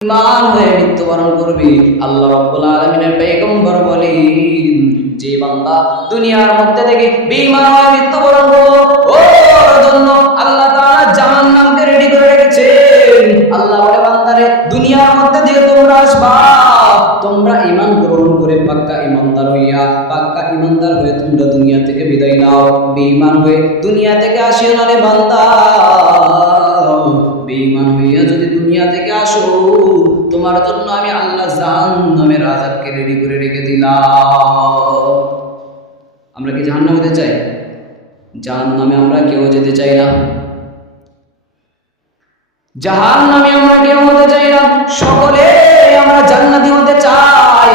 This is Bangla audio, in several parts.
মান হয়ে মৃত্যুবরণ করবে। আল্লাহ রাব্বুল আলামিনের পয়গম্বর বলেন, যে বান্দা দুনিয়ার মধ্যে থেকে বেঈমান হয়ে মৃত্যুবরণ করলো, ওর জন্য আল্লাহ তাআলা জাহান্নামকে রেডি করে রেখেছেন। আল্লাহ বলে, বান্দারে দুনিয়ার মধ্যে দিয়ে তোমরা আসবা, তোমরা ঈমান গ্রহণ করে পাক্কা ঈমানদার হয়ে তোমরা দুনিয়া থেকে বিদায় নাও। বেঈমান হয়ে দুনিয়া থেকে আসিও না রে বান্দা। বেঈমান হইয়া যদি দুনিয়া থেকে আসো, তোমার জন্য আমি আল্লাহ জাহান্নামের আযাবকে রেডি করে রেখে দিলাম। আমরা কি জাহান্নামে যেতে চাই? জাহান্নামে আমরা কেউ যেতে চাই না। জাহান্নামে আমরা কেউ হতে চাই না, সকলে আমরা জান্নাতি হতে চাই।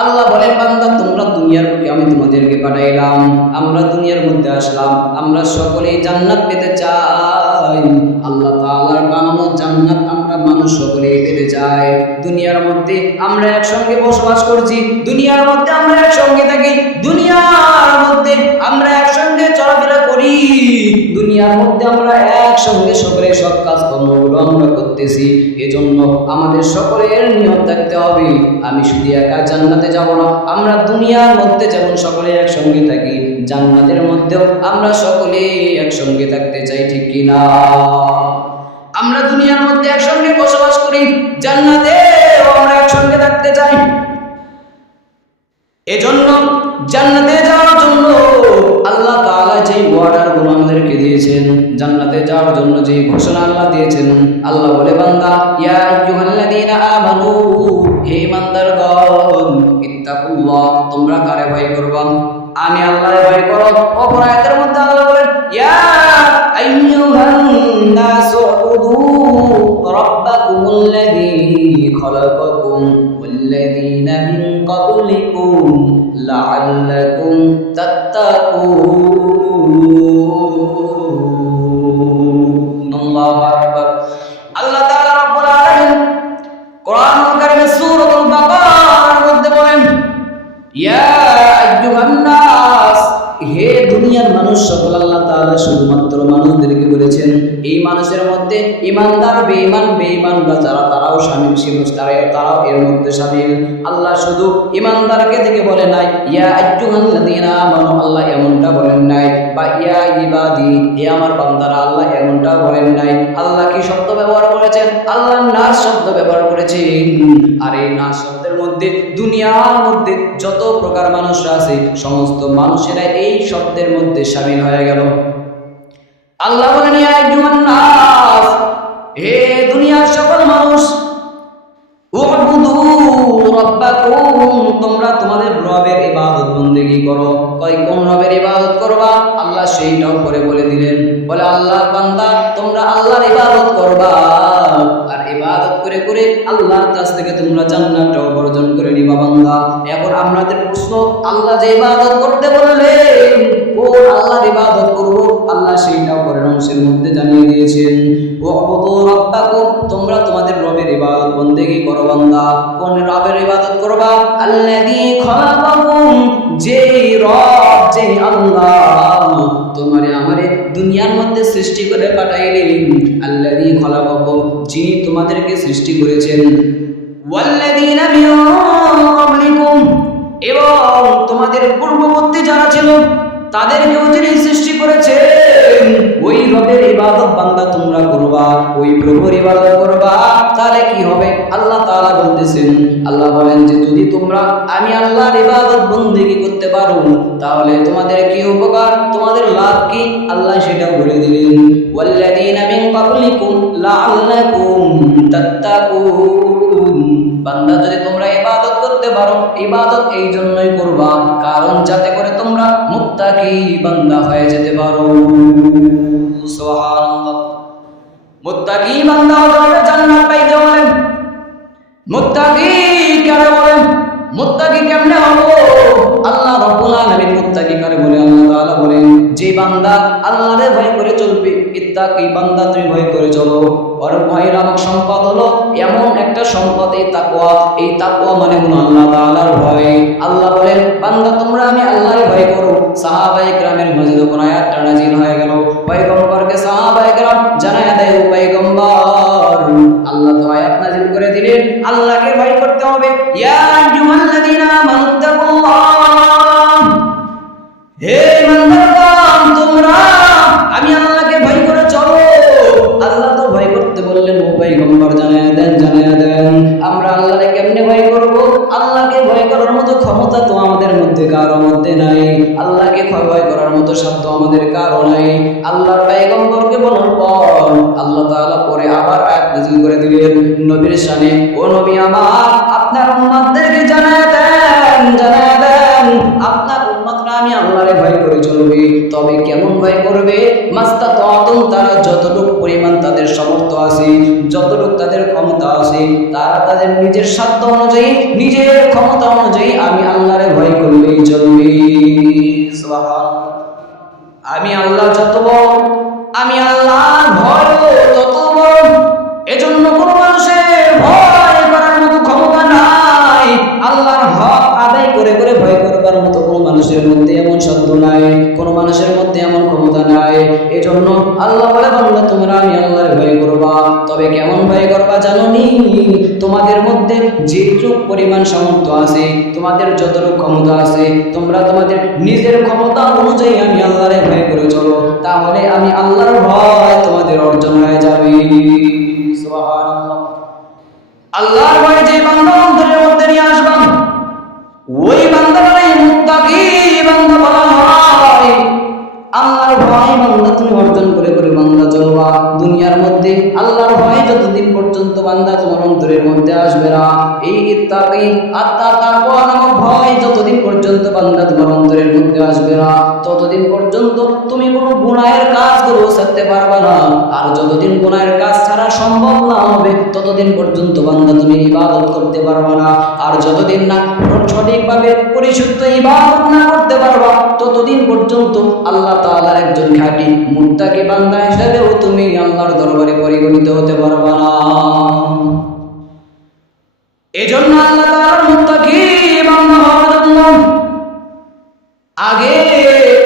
আল্লাহ বলেন, বান্দা তোমরা দুনিয়ার বুকে আমি তোমাদেরকে পাঠাইলাম, আমরা দুনিয়ার মধ্যে আসলাম, আমরা সকলেই জান্নাত পেতে চাই। আল্লাহ তাআলার বানানো জান্নাত আমরা মানুষ সকলেই পেতে চাই। দুনিয়ার মধ্যে আমরা একসঙ্গে বসবাস করছি, দুনিয়ার মধ্যে আমরা একসঙ্গে থাকি, দুনিয়ার মধ্যে আমরা একসঙ্গে চলাফেরা করি, দুনিয়ার মধ্যে আমরা একসঙ্গে সকলে সব কাজ কর্মগুলো আমরা করতেছি। এজন্য আমাদের সকলের নিয়ত থাকতে হবে, আমি শুধু একা জান্নাতে যাব না। আমরা দুনিয়ার মধ্যে যেমন সকলে একসঙ্গে থাকি, জান্নাতের মধ্যেও আমরা সকলে একসঙ্গে থাকতে চাই, ঠিক কিনা? আমরা দুনিয়ার মধ্যে একসঙ্গে বসবাস করি, জান্নাতেও আমরা একসঙ্গে থাকতে চাই। এজন্য জান্নাতে যাওয়ার জন্য আল্লাহ তাআলা যেই ওয়ার্ডারগুলো আমাদেরকে দিয়েছেন, জান্নাতে যাওয়ার জন্য যেই ঘোষণা আল্লাহ দিয়েছেন, আল্লাহ বলে, বান্দা ইয়া আইয়ুহাল্লাযীনা আমানু, হে ঈমানদারগণ, ইত্তাকুল্লাহ, তোমরা কারে ভয় করবা? আমি আল্লাহরে ভয় করো। অপর আয়াতের মধ্যে আল্লাহ বলেন, ইয়া আইয়ুহান নাসু উবুদু রাব্বাকুমুল্লাযী খালাকাকুম ওয়াল্লাযীনা মিন ক্বাবলিকুম লাআল্লাকুম তাত্তাকুন। আল্লাহু আকবার। আল্লাহ তাআলা রাব্বুল আলামিন কোরআনুল কারীমে সূরাতুল বাকারার মধ্যে বলেন, ইয়া আইয়ুহান নাস, হে দুনিয়ার মানুষ সকল। আল্লাহ তাআলা শুধুমাত্র মানুষদেরকে বলেছেন, এই মানুষের মধ্যে ঈমানদার বেঈমানরা যারা, তারাও শামিল, তারাও এর মধ্যে শামিল। আল্লাহ শুধু ঈমানদারকে থেকে বলে নাই ইয়া আইয়ুহাল্লাযীনা আমানু, আল্লাহ এমনটা বলেন নাই, বা ইয়া ইবাদি, হে আমার বান্দারা, আল্লাহ এমনটা বলেন নাই। আল্লাহ কি শব্দ ব্যবহার করেছেন? আল্লাহ নাস শব্দ ব্যবহার করেছেন। আর এই নাস শব্দের মধ্যে দুনিয়ার মধ্যে যত প্রকার মানুষরা আছে, সমস্ত মানুষেরা এই শব্দের মধ্যে শামিল হয়ে গেল। আল্লাহ বলেন, ইয়া আইয়ুহান নাস, হে দুনিয়ার সকল মানুষ, উবুদু রাব্বাকুম, তোমরা তোমাদের রবের ইবাদত বন্দেগী করো। কয় কোন রবের ইবাদত করবা? আল্লাহ সেইটাও পরে বলে দিলেন, বলে আল্লাহর বান্দা তোমরা আল্লাহর ইবাদত করবা, আর ইবাদত করে করে আল্লাহর কাছ থেকে তোমরা জান্নাতটাও অর্জন করে নিবা বান্দা। এখন আমাদের প্রশ্ন, আল্লাহ যে ইবাদত করতে বললেন, কোন আল্লাহর ইবাদত করব? আল্লাহ সেইটাও পরের অংশের মধ্যে জানিয়ে দিয়েছেন, উবুদু রাব্বাকুম, তোমরা তোমাদের রবের ইবাদত বন্দেগী করো বান্দা। কোন রবের ইবাদত করবা? আল্লাযী খালাকাকুম, যেই রব, যেই আল্লাহ তোমারে আমারে দুনিয়ার মধ্যে সৃষ্টি করে পাঠাইলেন। আল্লাযী খালাকাকুম, যিনি তোমাদেরকে সৃষ্টি করেছেন। ওয়াল্লাযীনা মিন ক্বাবলিকুম, এবং তোমাদের পূর্ববর্তী যারা ছিল তাদেরকেও যিনি সৃষ্টি করেছেন। ওই রবের ইবাদত বান্দা তোমরা করবা, ওই প্রভুর ইবাদত করবা। তাহলে কি হবে? আল্লাহ তাআলা বলতেছেন, আল্লাহ বলেন যে যদি তোমরা আমি আল্লাহর ইবাদত বন্দেগী করতে পারো, তাহলে তোমাদের কি উপকার, তোমাদের লাভ কি? আল্লাহ সেটাও বলে দিলেন, ওয়াল্লাযীনা মিন ক্বাবলিকুম লাআল্লাকুম তাত্তাকুন, বান্দা যদি তোমরা ইবাদত করতে পারো, ইবাদত এই জন্যই করবা কারণ যাতে করে তোমরা মুত্তাকি বান্দা হয়ে যেতে পারো। সুবহানাল্লাহ। মুত্তাকি বান্দা হলে জান্নাত পাইতে বলেন। মুত্তাকি কারে বলেন? মুত্তাকি কেমনে হবো? আল্লাহ রাব্বুল আলামিন মুত্তাকি কারে বলে? আল্লাহ তাআলা বলেন, যে বান্দা আল্লাহরে ভয় করে চলবে, ইত্তাকি বান্দা তুমি ভয় করে চলো। আর ভয় নামক সম্পদ হলো এমন একটা সম্পদ, এই তাকওয়া। এই তাকওয়া মানে হলো আল্লাহ তাআলার ভয়। আল্লাহ বলেন, বান্দা তোমরা আমি আল্লাহরে ভয় করো। সাহাবায়ে কেরামের মাঝে যখন আয়াতটা নাযিল হয়ে গেল, পয়গম্বরকে সাহাবায়ে কেরাম জানায়া দেয়, ও পয়গম্বর আল্লাহ তো আয়াত নাযিল করে দিলেন আল্লাহকে ভয় করতে হবে। ইয়া আইয়ুহাল্লাযীনা আমানুত্তাকুল্লাহ, হে ইমানদারগণ তোমরা আমি আল্লাহকে ভয় করে চলো। আল্লাহ তো ভয় করতে বললেন, ও পয়গম্বর জানায়া দেন আমরা আল্লাহকে কেমনে ভয় করব? আল্লাহকে ভয় করার মতো ক্ষমতা তো আমাদের মধ্যে কারো মধ্যে নাই, আল্লাহকে ভয় করার মতো সাধ্য আমাদের কারো নাই। আল্লাহর পয়গম্বরকে বলার পর আল্লাহ তাআলা পরে আবার আয়াত নাযিল করে দিলেন নবীর শানে, ও নবী আমার আপনার উম্মতদেরকে জানায়া দেন আপনার উম্মতরা আমি আল্লাহরে ভয় করে চলবে। তবে কেমন ভয় করবে? মাস্তাতাতুন, তারা যতটুকু পরিমাণ তাদের সামর্থ্য আছে, যতটুকু তাদের ক্ষমতা আছে, তারা তাদের নিজের সাধ্য অনুযায়ী নিজের ক্ষমতা অনুযায়ী আমি আল্লাহরে ভয় করলেই চলবে। সুবহানাল্লাহ। আমি আল্লাহ যত বড়, আমি আল্লাহর ভয় তত বড়। এজন্য কোন মানুষের ভয় করার মতো ক্ষমতা নাই, আল্লাহর হক আদায় করে করে ভয় করবার মতো কোন মানুষের মধ্যে এমন সাধ্য নাই, কোন মানুষের মধ্যে এমন ক্ষমতা নাই। এজন্য আল্লাহ বলে, বান্দা তোমরা আমি আল্লাহর ভয় করবা। তবে কেমন ভয় করবা জানোনি? তোমাদের মধ্যে যেটুকু পরিমাণ সামর্থ্য আছে, তোমাদের যতটুকু ক্ষমতা আছে, তোমরা তোমাদের নিজের ক্ষমতা অনুযায়ী আমি আল্লাহরে ভয় করে চলো, তাহলে আমি আল্লাহর ভয় তোমাদের অর্জন হয়ে যাবে। সুবহানাল্লাহ। আল্লাহর ভয় যে বান্দা অন্তরের মধ্যে নিয়ে আসবা, ওই বান্দাটাই মুত্তাকি বান্দা বলা হয়। আল্লাহর ভয় বান্দা তুমি অর্জন করে করে বান্দা চলবা দুনিয়ার মধ্যে। আল্লাহর ভয় যতদিন পর্যন্ত বান্দা তোমার অন্তরের মধ্যে আসবে না, এই ইত্তাকি আত্মা তাকওয়া নামক ভয় যতদিন পর্যন্ত বান্দা তোমার অন্তরের মধ্যে আসবে না, ততদিন পর্যন্ত তুমি কোনো গুনাহের কাজগুলো ছাড়তে পারবে না। আর যতদিন গুনাহের কাজ ছাড়া সম্ভব না হবে, ততদিন পর্যন্ত বান্দা তুমি ইবাদত করতে পারবে না। আর যতদিন না সঠিকভাবে পরিশুদ্ধ ইবাদত না করতে পারবা, ততদিন পর্যন্ত আল্লাহ তাআলার একজন খাঁটি মুত্তাকি বান্দা হিসেবেও তুমি আল্লাহর দরবারে পরিগণিত হতে পারবা না। এজন্য আল্লাহ তাআলার মুত্তাকি বান্দা হওয়ার জন্য আগে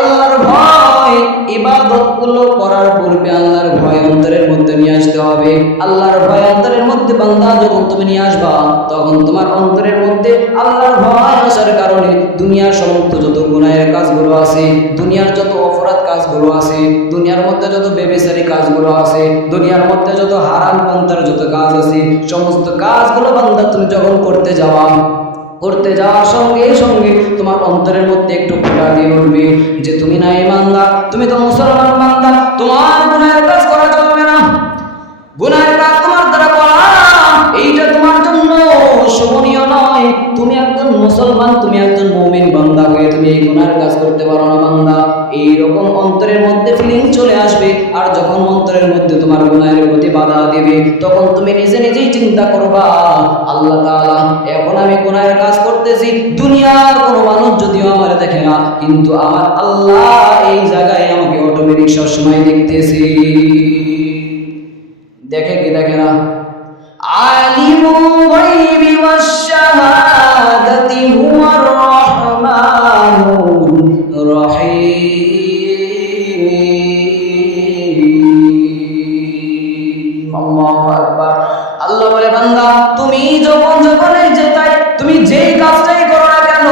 আল্লাহর ভয় ইবাদতগুলো করার পূর্বে আল্লাহর ভয় অন্তরের মধ্যে নিয়ে আসতে হবে। আল্লাহর ভয় অন্তরের মধ্যে বান্দা যখন তুমি নিয়ে আসবা, তখন তোমার অন্তরের মধ্যে আল্লাহর ভয় আসার কারণে দুনিয়ার সমস্ত যত গুনাহের কাজগুলো আছে, দুনিয়ার যত অপরাধ কাজগুলো আছে, দুনিয়ার মধ্যে যত বেবিচারী কাজগুলো আছে, দুনিয়ার মধ্যে যত হারাম পন্থার যত কাজ আছে, সমস্ত কাজগুলো বান্দা তুমি যখন করতে যাওয়ার সঙ্গে সঙ্গে তোমার অন্তরের মধ্যে একটু খোলা দিয়ে উঠবে যে তুমি না ইমানদার, তুমি তো মুসলমান বান্দা, তোমার গুনাহের কাজ করা চলবে না। গুনাহের কাজ তোমার দ্বারা করা এইটা তোমার জন্য শোভনীয় নয়। তুমি একজন মুসলমান, তুমি একজন মুমিন বান্দা হয়ে তুমি এই গুনাহের কাজ করতে পারো না বান্দা, এইরকম অন্তরের মধ্যে ফিলিং চলে আসবে। আর যখন অন্তরের মধ্যে তোমার গুনাহের প্রতি বাধা দিবে, তখন তুমি নিজে নিজেই চিন্তা করবা, আল্লাহ তাআলা এখন আমি গুনাহের কাজ করতেছি, দুনিয়ার কোনো মানুষ যদিও আমার দেখে না, কিন্তু আমার আল্লাহ এই জায়গায় আমাকে অটোমেটিক সবসময় দেখতেছি। দেখে কি দেখে না? আলিমুল গায়বি ওয়াশ শাহাদাতি হুয়ার রহমানুর রহিম। আল্লাহু আকবার। আল্লাহ বলে, বান্দা তুমি যখন তুমি যেই কাজটাই করো না কেন,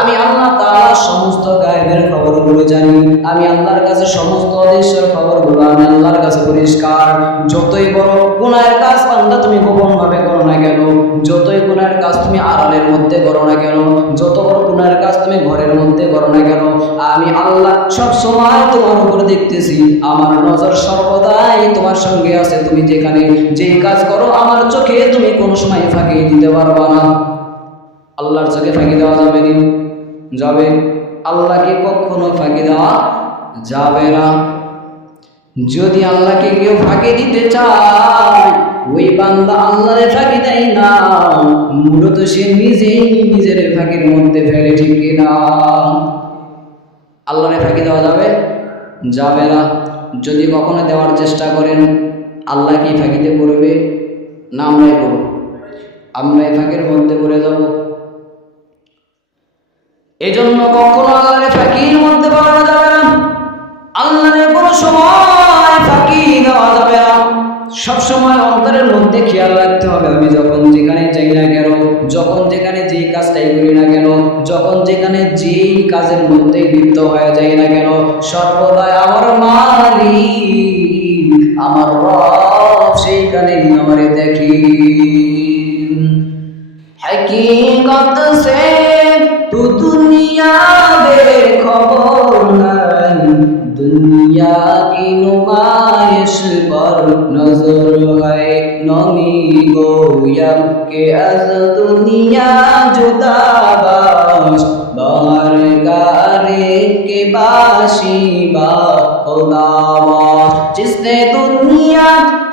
আমি আল্লাহ তাআলা সমস্ত গায়েবের খবরগুলো জানি। আমি আল্লাহর কাছে সমস্ত অদৃশ্যের খবরগুলো আমি আল্লাহর কাছে পরিষ্কার। যতই বড় গুনাহের কাজ বান্দা তুমি গোপন ভাবে করো না কেন, যতই গুনাহের কাজ তুমি আড়ালের মধ্যে করো না কেন, যত বড় গুনাহের কাজ তুমি ঘরের মধ্যে করো না কেন, আমি আল্লাহ সব সময় তোমার উপর দেখতেছি। আমার নজর সর্বদাই তোমার সঙ্গে আছে। তুমি যেখানে যেই কাজ করো আমার চোখে তুমি কোনো সময় ফাঁকি দিতে পারবা না। আল্লাহর চোখে ফাঁকি দেওয়া যাবে না? যাবে। আল্লাহকে কখনো ফাঁকি দেওয়া যাবে না। যদি আল্লাহকে কেউ ফাঁকি দিতে চায়, ওই বান্দা আল্লাহরে ফাঁকি দেয় না, মূলত সে নিজেই নিজের ফাঁকির মধ্যে ফেলে, ঠিক কিনা? আল্লাহরে ফাঁকি দেওয়া যাবে না। যদি কখনো দেওয়ার চেষ্টা করেন, আল্লাহ কি ফাঁকিতে পড়বে? না আমরাই পড়ব, আমরাই ফাঁকির মধ্যে পড়ে যাব। এজন্য কখনো আল্লাহরে ফাঁকির মধ্যে পড়ানো যাবে না। আল্লাহরে কোনো সময় ফাঁকি দেওয়া যাবে না। সব সময় মধ্যে খেয়াল রাখতে হবে, আমি যখন যেখানে যাই না কেন, যখন যেখানে যেই কাজটাই করি না কেন, যখন যেখানে যেই কাজের মধ্যে লিপ্ত হয়ে যাই না কেন, সর্বদাই আমার মালিক, আমার রব সেইখানেই আমারে দেখি। हकीकत से तू दुनिया बेखबर नहीं, दुनिया की नुमाइश पर नजर है, नमी गोयम के अज दुनिया जुदा बाश, बाहर गारे के बाशी बा खुदावाश, जिसने दुनिया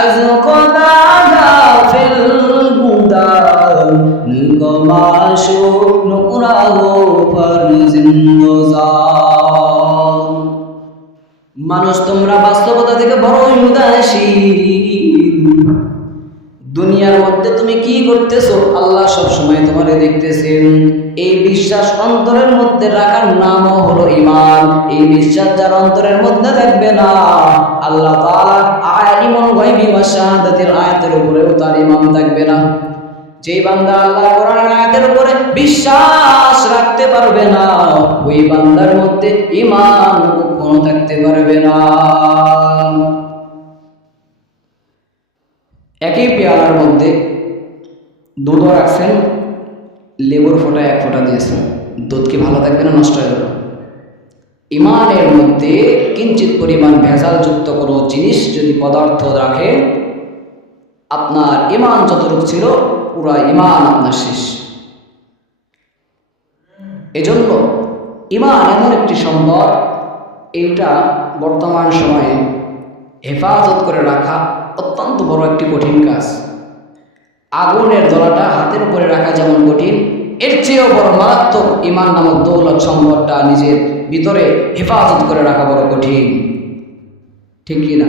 अज खुदा गाफिल हुदा, माशूक नुकरा हो पर जिंदोजान। মানুষ তোমরা বাস্তবতা থেকে বড়ই উদাসীন। দুনিয়ার মধ্যে তুমি কি করতেছো আল্লাহ সব সময় তোমারে দেখতেছেন। এই বিশ্বাস অন্তরের মধ্যে রাখার নামও হলো ঈমান। এই বিশ্বাস যার অন্তরের মধ্যে থাকবে না, আল্লাহ তাআলা আলিমুল গায়বি ওয়াশ শাহাদাতের আয়াতের উপরেও তার ঈমান থাকবে না। যে বান্দা আল্লাহর কোরআনের আয়াতের উপরে বিশ্বাস রাখতে পারবে না, ওই বান্দার মধ্যে ঈমান কখনো থাকতে পারবে না। একই পেয়ালার মধ্যে দুধ রাখছেন, লেবুর ফোঁটা এক ফোঁটা দিয়েছেন, দুধ কি ভালো থাকবে না নষ্ট হয়ে যাবে? ঈমানের মধ্যে কিঞ্চিত পরিমাণ ভেজালযুক্ত কোনো জিনিস যদি পদার্থ রাখে, আপনার ঈমান যতটুকু ছিল পুরা ঈমান আপনার শেষ। এজন্য ঈমান এমন একটি সম্পদ, এইটা বর্তমান সময়ে হেফাজত করে রাখা অত্যন্ত বড় একটি কঠিন কাজ। আগুনের দলাটা হাতের উপরে রাখা যেমন কঠিন, এর চেয়েও বড় মারাত্মক ঈমান নামক দৌলত সম্পদটা নিজের ভিতরে হেফাজত করে রাখা বড় কঠিন, ঠিক কি না?